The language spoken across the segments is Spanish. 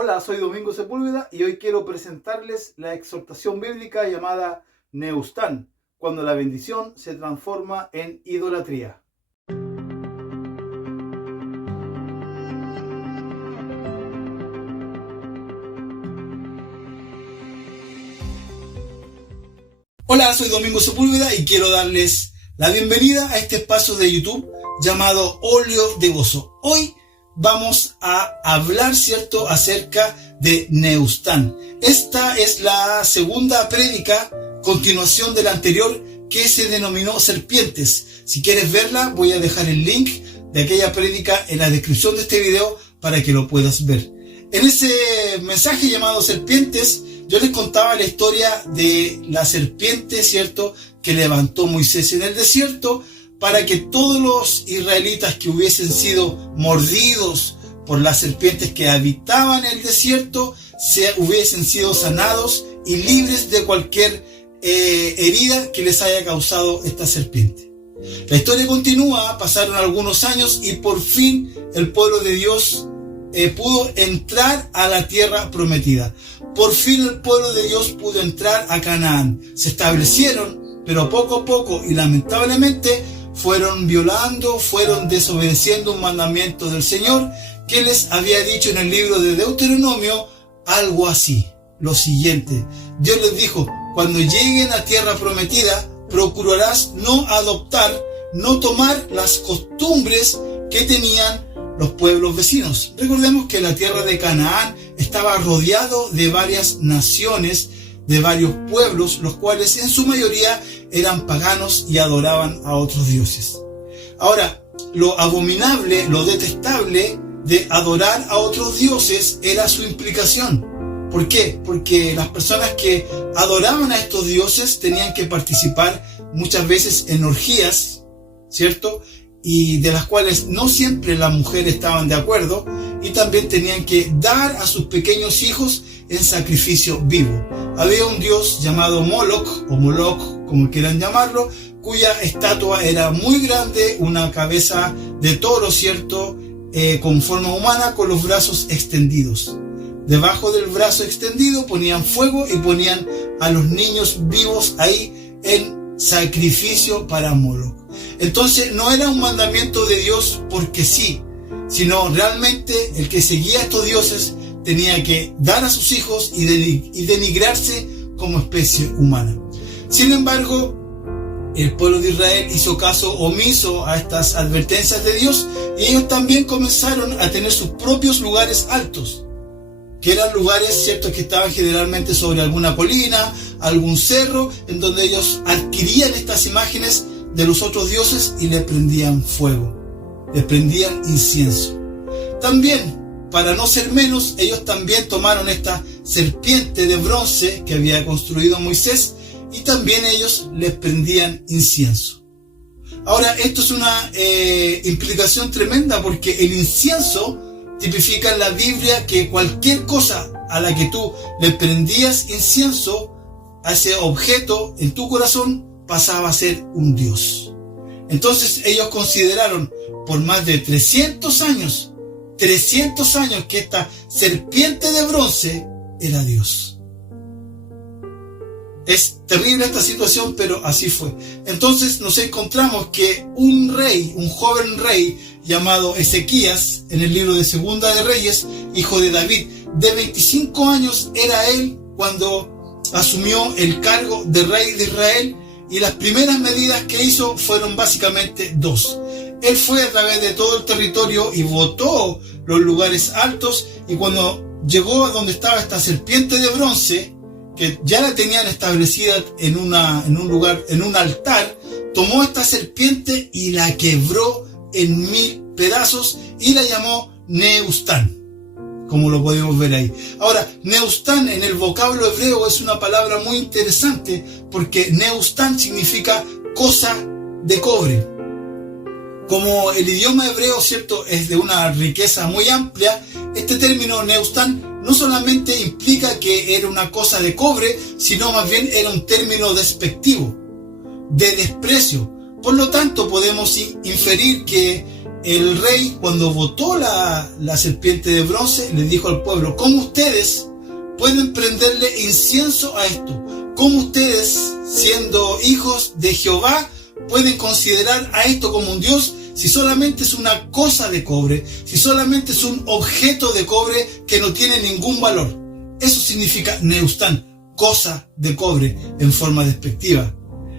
Hola, soy Domingo Sepúlveda y hoy quiero presentarles la exhortación bíblica llamada Neustán, cuando la bendición se transforma en idolatría. Hola, soy Domingo Sepúlveda y quiero darles la bienvenida a este espacio de YouTube llamado Óleo de Gozo. Hoy vamos a hablar, ¿cierto?, acerca de Neustán. Esta es la segunda prédica, continuación de la anterior, que se denominó Serpientes. Si quieres verla, voy a dejar el link de aquella prédica en la descripción de este video para que lo puedas ver. En ese mensaje llamado Serpientes, yo les contaba la historia de la serpiente, ¿cierto?, que levantó Moisés en el desierto, para que todos los israelitas que hubiesen sido mordidos por las serpientes que habitaban el desierto, hubiesen sido sanados y libres de cualquier herida que les haya causado esta serpiente. La historia continúa, pasaron algunos años y por fin el pueblo de Dios pudo entrar a la tierra prometida. Por fin el pueblo de Dios pudo entrar a Canaán. Se establecieron, pero poco a poco y lamentablemente fueron violando, fueron desobedeciendo un mandamiento del Señor que les había dicho en el libro de Deuteronomio algo así, lo siguiente. Dios les dijo: cuando lleguen a tierra prometida, procurarás no adoptar, no tomar las costumbres que tenían los pueblos vecinos. Recordemos que la tierra de Canaán estaba rodeado de varias naciones, de varios pueblos, los cuales en su mayoría eran paganos y adoraban a otros dioses. Ahora, lo abominable, lo detestable de adorar a otros dioses era su implicación. ¿Por qué? Porque las personas que adoraban a estos dioses tenían que participar muchas veces en orgías, ¿cierto?, y de las cuales no siempre las mujeres estaban de acuerdo, y también tenían que dar a sus pequeños hijos en sacrificio vivo. Había un dios llamado Moloch, o Moloch, como quieran llamarlo, cuya estatua era muy grande, una cabeza de toro, ¿cierto?, con forma humana, con los brazos extendidos. Debajo del brazo extendido ponían fuego y ponían a los niños vivos ahí en sacrificio para Moloch. Entonces no era un mandamiento de Dios porque sí, sino realmente el que seguía a estos dioses tenía que dar a sus hijos y denigrarse como especie humana. Sin embargo, el pueblo de Israel hizo caso omiso a estas advertencias de Dios y ellos también comenzaron a tener sus propios lugares altos, que eran lugares, ¿cierto?, que estaban generalmente sobre alguna colina, algún cerro, en donde ellos adquirían estas imágenes de los otros dioses y le prendían fuego, le prendían incienso. También, para no ser menos, ellos también tomaron esta serpiente de bronce que había construido Moisés y también ellos les prendían incienso. Ahora, esto es una implicación tremenda, porque el incienso tipifica en la Biblia que cualquier cosa a la que tú le prendías incienso, a ese objeto en tu corazón, pasaba a ser un dios. Entonces ellos consideraron por más de 300 años que esta serpiente de bronce era Dios. Es terrible esta situación, pero así fue. Entonces nos encontramos que un joven rey llamado Ezequías, en el libro de Segunda de Reyes, hijo de David, de 25 años era él cuando asumió el cargo de rey de Israel, y las primeras medidas que hizo fueron básicamente dos. Él fue a través de todo el territorio y botó los lugares altos, y cuando llegó a donde estaba esta serpiente de bronce, que ya la tenían establecida en un lugar, en un altar, tomó esta serpiente y la quebró en 1000 pedazos y la llamó Neustán, como lo podemos ver ahí. Ahora, Neustán en el vocablo hebreo es una palabra muy interesante, porque Neustán significa cosa de cobre. Como el idioma hebreo, ¿cierto?, es de una riqueza muy amplia, este término Neustán no solamente implica que era una cosa de cobre, sino más bien era un término despectivo, de desprecio. Por lo tanto, podemos inferir que el rey, cuando botó la serpiente de bronce, le dijo al pueblo: ¿cómo ustedes pueden prenderle incienso a esto? ¿Cómo ustedes, siendo hijos de Jehová, pueden considerar a esto como un Dios si solamente es una cosa de cobre, si solamente es un objeto de cobre que no tiene ningún valor? Eso significa neustán, cosa de cobre, en forma despectiva.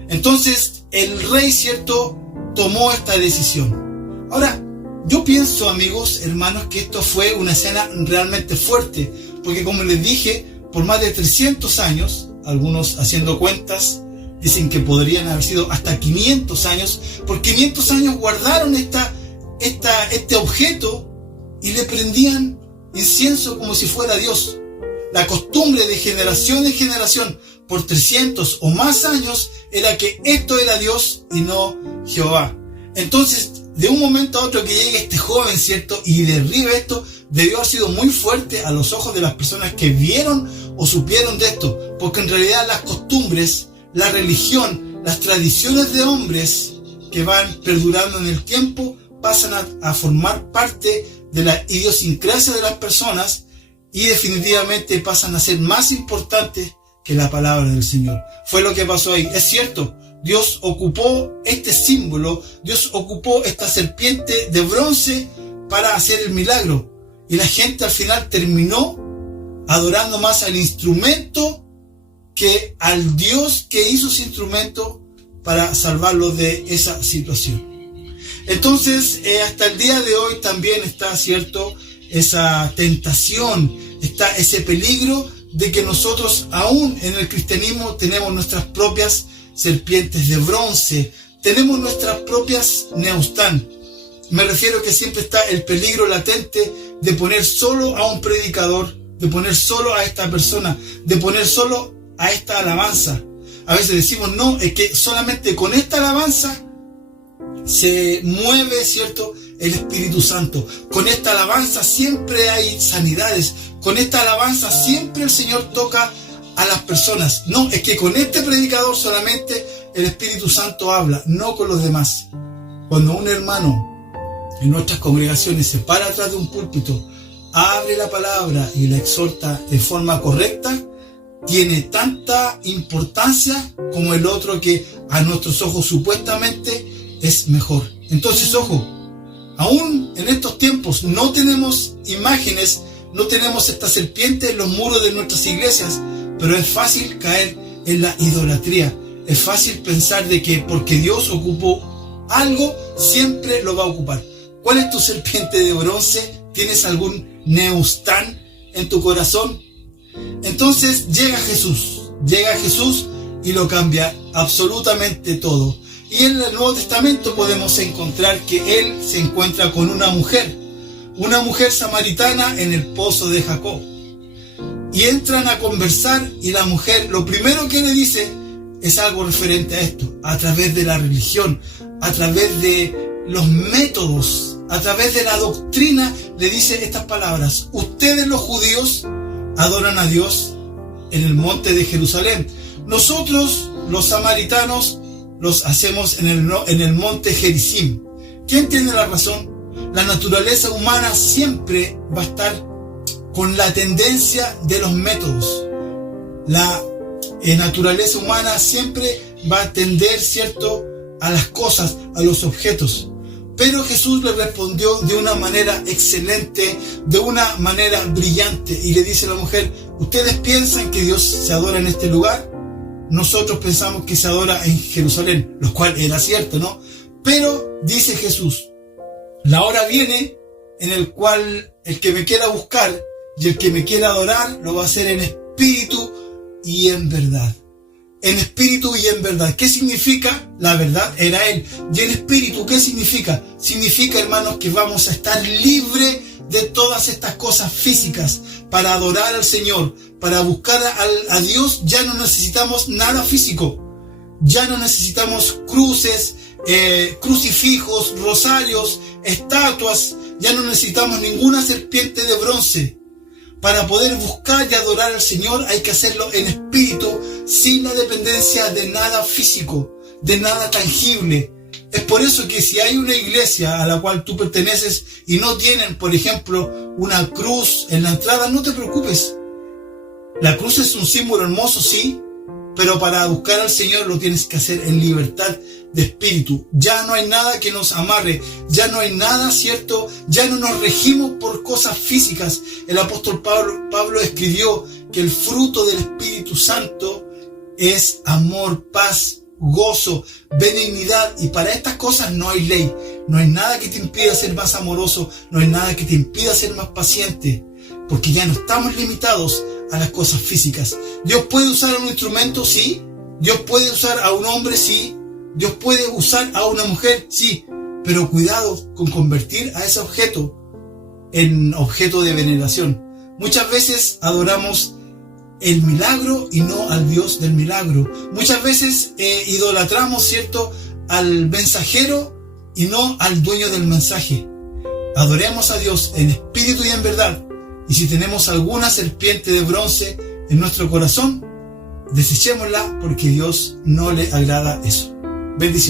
Entonces el rey, ¿cierto?, tomó esta decisión. Ahora, yo pienso, amigos, hermanos, que esto fue una escena realmente fuerte, porque como les dije, por más de 300 años, algunos haciendo cuentas dicen que podrían haber sido hasta 500 años, por 500 años guardaron este objeto y le prendían incienso como si fuera Dios. La costumbre de generación en generación, por 300 o más años, era que esto era Dios y no Jehová. Entonces, de un momento a otro que llegue este joven, ¿cierto?, y derribe esto, debió haber sido muy fuerte a los ojos de las personas que vieron o supieron de esto, porque en realidad las costumbres, la religión, las tradiciones de hombres que van perdurando en el tiempo pasan a formar parte de la idiosincrasia de las personas y definitivamente pasan a ser más importantes que la palabra del Señor. Fue lo que pasó ahí. Es cierto, Dios ocupó este símbolo, Dios ocupó esta serpiente de bronce para hacer el milagro. Y la gente al final terminó adorando más al instrumento que al Dios que hizo ese instrumento para salvarlo de esa situación. Entonces, hasta el día de hoy también está, ¿cierto?, esa tentación, está ese peligro de que nosotros aún en el cristianismo tenemos nuestras propias serpientes de bronce, tenemos nuestras propias neustán. Me refiero que siempre está el peligro latente de poner solo a un predicador, de poner solo a esta persona, de poner solo a esta alabanza. A veces decimos, no, es que solamente con esta alabanza se mueve, ¿cierto?, el Espíritu Santo. Con esta alabanza siempre hay sanidades. Con esta alabanza siempre el Señor toca a las personas. No, es que con este predicador solamente el Espíritu Santo habla, no con los demás. Cuando un hermano en nuestras congregaciones se para atrás de un púlpito, abre la palabra y la exhorta de forma correcta, tiene tanta importancia como el otro que a nuestros ojos supuestamente es mejor. Entonces, ojo, aún en estos tiempos no tenemos imágenes, no tenemos esta serpiente en los muros de nuestras iglesias, pero es fácil caer en la idolatría. Es fácil pensar de que porque Dios ocupó algo, siempre lo va a ocupar. ¿Cuál es tu serpiente de bronce? ¿Tienes algún neustán en tu corazón? Entonces llega Jesús y lo cambia absolutamente todo. Y en el Nuevo Testamento podemos encontrar que Él se encuentra con una mujer samaritana en el pozo de Jacob. Y entran a conversar y la mujer lo primero que le dice es algo referente a esto, a través de la religión, a través de los métodos, a través de la doctrina, le dice estas palabras: ustedes los judíos adoran a Dios en el monte de Jerusalén. Nosotros, los samaritanos, los hacemos en el monte Gerizim. ¿Quién tiene la razón? La naturaleza humana siempre va a estar con la tendencia de los métodos. La naturaleza humana siempre va a tender, ¿cierto?, a las cosas, a los objetos. Pero Jesús le respondió de una manera excelente, de una manera brillante, y le dice a la mujer: ¿ustedes piensan que Dios se adora en este lugar? Nosotros pensamos que se adora en Jerusalén, lo cual era cierto, ¿no? Pero dice Jesús: la hora viene en el cual el que me quiera buscar y el que me quiera adorar lo va a hacer en espíritu y en verdad. En espíritu y en verdad. ¿Qué significa? La verdad era Él. ¿Y en espíritu qué significa? Significa, hermanos, que vamos a estar libres de todas estas cosas físicas. Para adorar al Señor, para buscar a Dios, ya no necesitamos nada físico. Ya no necesitamos cruces, crucifijos, rosarios, estatuas. Ya no necesitamos ninguna serpiente de bronce. Para poder buscar y adorar al Señor hay que hacerlo en espíritu, sin la dependencia de nada físico, de nada tangible. Es por eso que si hay una iglesia a la cual tú perteneces y no tienen, por ejemplo, una cruz en la entrada, no te preocupes. La cruz es un símbolo hermoso, sí, pero para buscar al Señor lo tienes que hacer en libertad de espíritu. Ya no hay nada que nos amarre, ya no hay nada, ¿cierto? Ya no nos regimos por cosas físicas. El apóstol Pablo escribió que el fruto del Espíritu Santo es amor, paz, gozo, benignidad, y para estas cosas no hay ley. No hay nada que te impida ser más amoroso, no hay nada que te impida ser más paciente, porque ya no estamos limitados a las cosas físicas. Dios puede usar un instrumento, sí. Dios puede usar a un hombre, sí. Dios puede usar a una mujer, sí. Pero cuidado con convertir a ese objeto en objeto de veneración. Muchas veces adoramos el milagro y no al Dios del milagro. Muchas veces idolatramos, ¿cierto?, al mensajero y no al dueño del mensaje. Adoremos a Dios en espíritu y en verdad. Y si tenemos alguna serpiente de bronce en nuestro corazón, desechémosla, porque Dios no le agrada eso. Bendiciones.